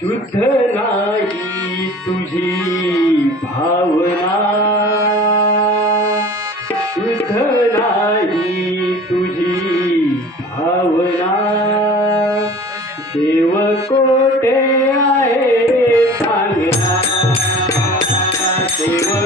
शुद्ध नाही तुझी भावना. शुद्ध नाही तुझी भावना. देव कोठे आहे सांगना देव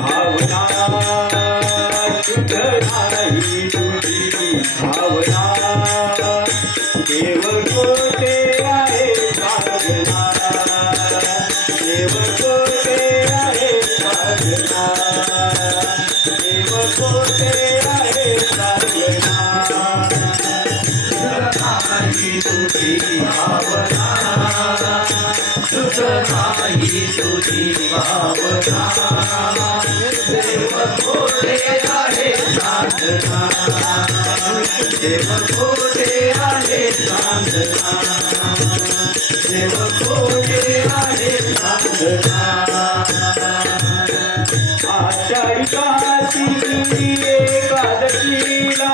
नाही तुझी भावना सुख नाही तुझी भावना देव थोडे आहे साधना देव थोडे आहे साधना देव थोडे आहे साधना आषाढी कार्तिकी एकादशीला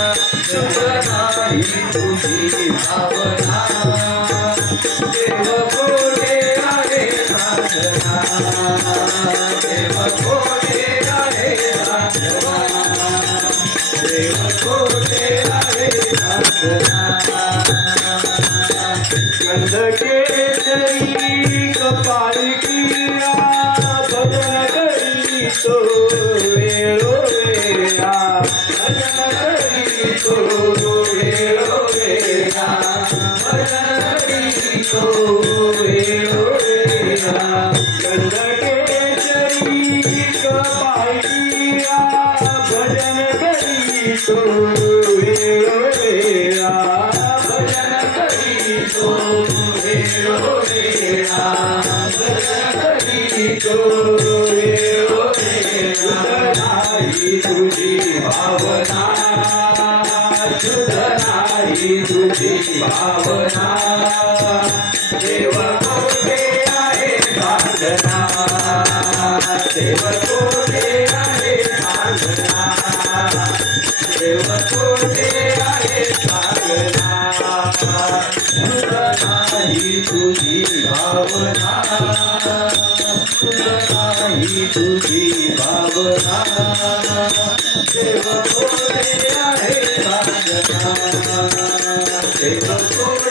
नाही तुझी भावना देव कोटे भावना देव कोठे आहे? साधना देव कोठे आहे साजना देव कोठे आहे नाही तुझी भावना नाही तुझी भावना देव कोठे आहे देव कोठे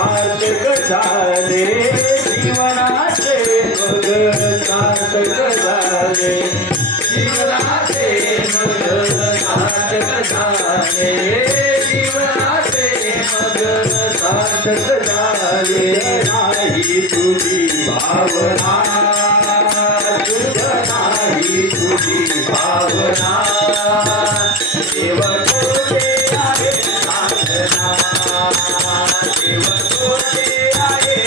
सार्थक झाले जीवनाचे मग सार्थक झाले जीवनाचे मग सार्थक झाले जीवनाचे मग सार्थक झाले नाही तुझी भावना तुझ नाही तुझी भावना. देव तोटे आहे